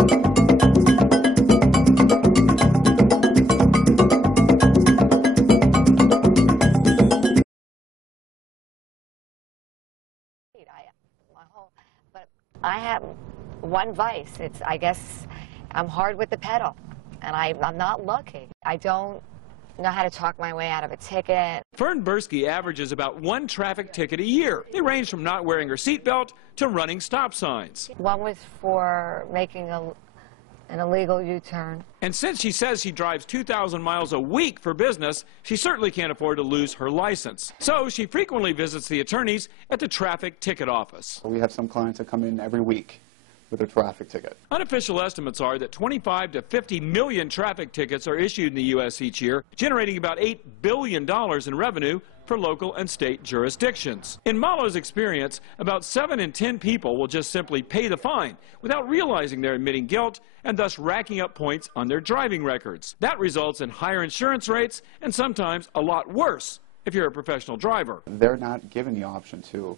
But I have one vice. I guess I'm hard with the pedal, and I'm not lucky. I don't know how to talk my way out of a ticket. Fern Bursky averages about 1 traffic ticket a year. They range from not wearing her seatbelt to running stop signs. One was for making an illegal U-turn. And since she says she drives 2,000 miles a week for business, she certainly can't afford to lose her license. So she frequently visits the attorneys at the traffic ticket office. We have some clients that come in every week with a traffic ticket. Unofficial estimates are that 25 to 50 million traffic tickets are issued in the U.S. each year, generating about $8 billion in revenue for local and state jurisdictions. In Malo's experience, about 7 in 10 people will just simply pay the fine without realizing they're admitting guilt and thus racking up points on their driving records. That results in higher insurance rates and sometimes a lot worse if you're a professional driver. They're not given the option to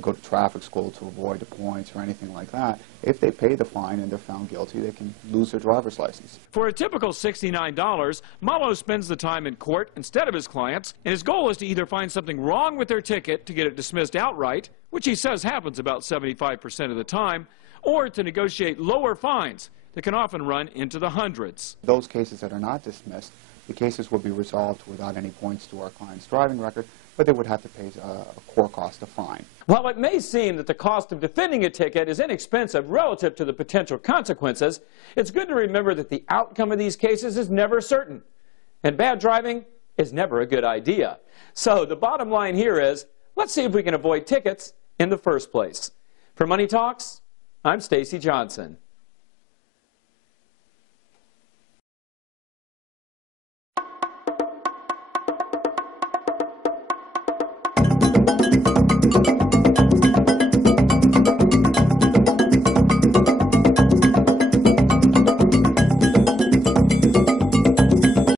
go to traffic school to avoid the points or anything like that. If they pay the fine and they're found guilty, they can lose their driver's license. For a typical $69, Malo spends the time in court instead of his clients, and his goal is to either find something wrong with their ticket to get it dismissed outright, which he says happens about 75% of the time, or to negotiate lower fines that can often run into the hundreds. Those cases that are not dismissed, the cases will be resolved without any points to our client's driving record, but they would have to pay a core cost of fine. While it may seem that the cost of defending a ticket is inexpensive relative to the potential consequences, it's good to remember that the outcome of these cases is never certain, and bad driving is never a good idea. So the bottom line here is, let's see if we can avoid tickets in the first place. For Money Talks, I'm Stacy Johnson.